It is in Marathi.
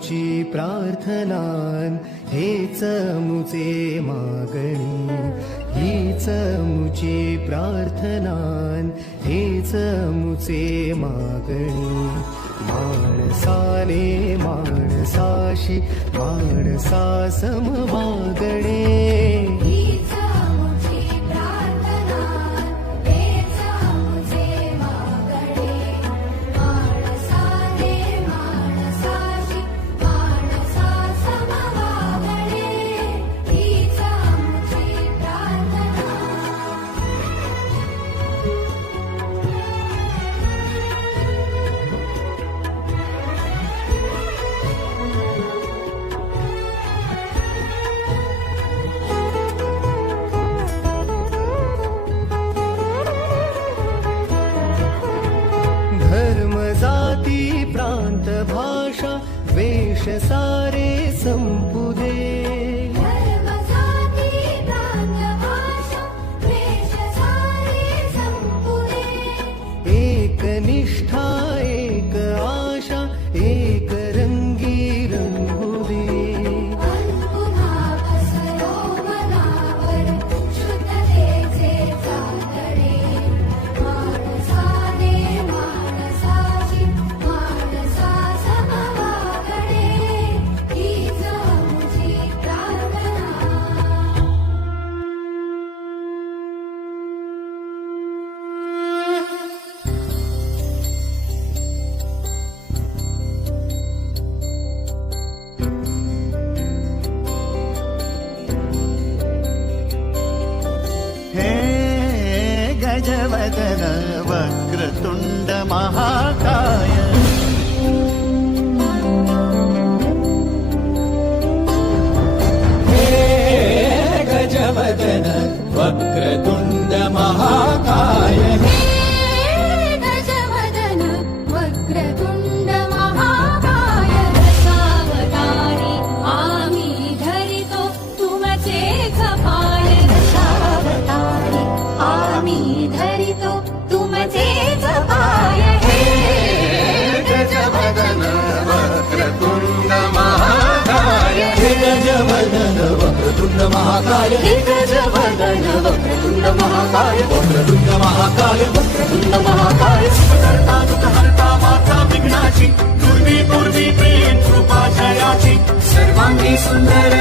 मुची प्रार्थनान हेच मुचे मागणी, हीच मुची प्रार्थनान हेच मुचे मागणी. माणसाने माणसाशी माणसा सम वागणे, धर्म जाती प्रांत भाषा वेश सारे संपू दे. एक निष्ठा एक आशा एक रंगी रंगू दे. गजवदन वक्रतुंड महाकाय, हे गजवदन वक्रतुंड महाकाय, गजवदन वक्रतुंड महाकाय. दशावतारी आम्ही धरितो तुमचेच पाय, दशावतारी आम्ही धरितो तुमचेच पाय. हे गजवदन वक्रतुंड महाकाय, हे गजवदन वक्रतुंड महाकाय, हे गजवदन वक्रतुंड महाकाय, वक्रतुंड महाकाय, वक्रतुंड महाकाय. करता दुःख हरता माता विघ्नाची, पूर्वी पूर्वी प्रेम कृपा जयाची, सर्वांगी सुंदर